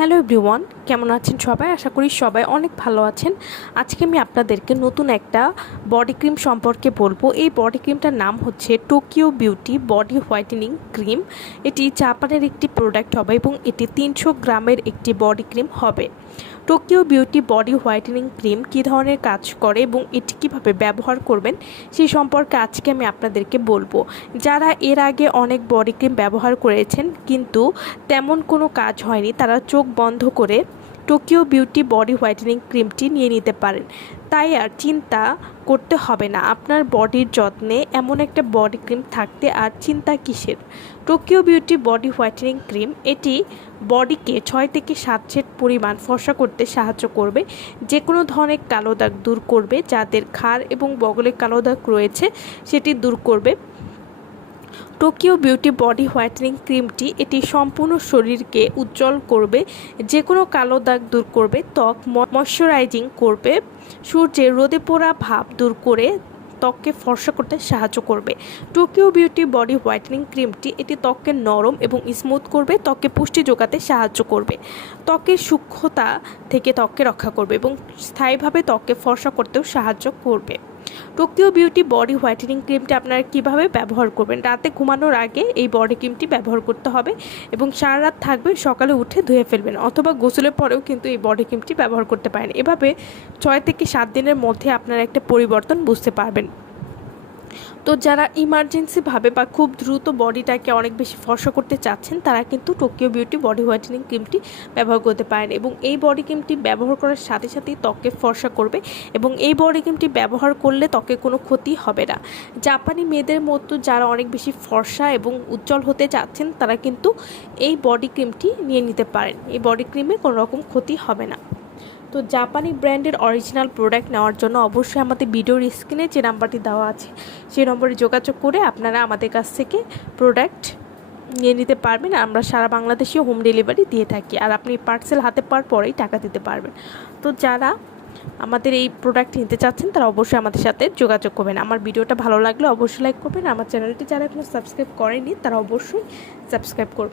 Hello everyone, কেমন আছেন সবাই? আশা করি সবাই অনেক ভালো আছেন। আজকে আমি আপনাদেরকে নতুন একটা বডি ক্রিম সম্পর্কে বলবো। এই বডি ক্রিমটার নাম হচ্ছে Tokyo beauty body whitening cream. এটি জাপানের একটি প্রোডাক্ট হবে এবং এটি 300 গ্রামের একটি বডি ক্রিম হবে। Tokyo beauty body whitening cream কী ধরনের কাজ করে এবং এটি কীভাবে ব্যবহার করবেন সেই সম্পর্কে আজকে আমি আপনাদেরকে বলবো। যারা এর আগে অনেক বডি ক্রিম ব্যবহার করেছেন কিন্তু তেমন কোনো কাজ হয়নি, তারা চোখ বন্ধ করে টোকিও বিউটি বডি হোয়াইটেনিং ক্রিমটি নিয়ে নিতে পারেন। তাই আর চিন্তা করতে হবে না, আপনার বডির যত্নে এমন একটা বডি ক্রিম থাকতে আর চিন্তা কিসের। Tokyo beauty body whitening cream এটি বডিকে 6 থেকে 7 সেট পরিমাণ ফর্সা করতে সাহায্য করবে, যে কোনো ধরনের কালো দাগ দূর করবে, যাদের ঘাড় এবং বগলে কালো দাগ রয়েছে সেটি দূর করবে। টোকিও বিউটি বডি হোয়াইটেনিং ক্রিমটি এটি সম্পূর্ণ শরীরকে উজ্জ্বল করবে, যে কোনো কালো দাগ দূর করবে, ত্বক ময়শ্চারাইজিং করবে, সূর্যের রোদে পোড়া ভাব দূর করে ত্বককে ফর্সা করতে সাহায্য করবে। টোকিও বিউটি বডি হোয়াইটেনিং ক্রিমটি এটি ত্বককে নরম এবং স্মুথ করবে, ত্বককে পুষ্টি যোগাতে সাহায্য করবে, ত্বকের সূক্ষ্মতা থেকে ত্বককে রক্ষা করবে এবং স্থায়ীভাবে ত্বককে ফর্সা করতেও সাহায্য করবে। টোকিও বিউটি বডি হোয়াইটেনিং ক্রিমটি আপনারা কীভাবে ব্যবহার করবেন? রাতে ঘুমানোর আগে এই বডি ক্রিমটি ব্যবহার করতে হবে এবং সারা রাত থাকবে, সকালে উঠে ধুয়ে ফেলবেন, অথবা গোসলের পরেও কিন্তু এই বডি ক্রিমটি ব্যবহার করতে পারেন। এভাবে 6 থেকে 7 দিনের মধ্যে আপনারা একটা পরিবর্তন বুঝতে পারবেন। তো যারা ইমার্জেন্সিভাবে বা খুব দ্রুত বডিটাকে অনেক বেশি ফর্সা করতে চাচ্ছেন, তারা কিন্তু টোকিও বিউটি বডি হোয়াইটেনিং ক্রিমটি ব্যবহার করতে পারেন এবং এই বডি ক্রিমটি ব্যবহার করার সাথে সাথেই ত্বককে ফর্সা করবে এবং এই বডি ক্রিমটি ব্যবহার করলে ত্বকে কোনো ক্ষতি হবে না। জাপানি মেয়েদের মতো যারা অনেক বেশি ফর্সা এবং উজ্জ্বল হতে চাচ্ছেন, তারা কিন্তু এই বডি ক্রিমটি নিয়ে নিতে পারেন। এই বডি ক্রিমে কোনো রকম ক্ষতি হবে না। তো জাপানি ব্র্যান্ডের অরিজিনাল প্রোডাক্ট নেওয়ার জন্য অবশ্যই আমাদের ভিডিওর স্ক্রিনে যে নাম্বারটি দেওয়া আছে সেই নম্বরে যোগাযোগ করে আপনারা আমাদের কাছ থেকে প্রোডাক্ট নিয়ে নিতে পারবেন। আমরা সারা বাংলাদেশে হোম ডেলিভারি দিয়ে থাকি, আর আপনি পার্সেল হাতে পাওয়ার পরেই টাকা দিতে পারবেন। তো যারা আমাদের এই প্রোডাক্ট নিতে চাচ্ছেন তারা অবশ্যই আমাদের সাথে যোগাযোগ করবেন। আমার ভিডিওটা ভালো লাগলে অবশ্যই লাইক করবেন। আমার চ্যানেলটি যারা এখনো সাবস্ক্রাইব করেনি তারা অবশ্যই সাবস্ক্রাইব করবেন।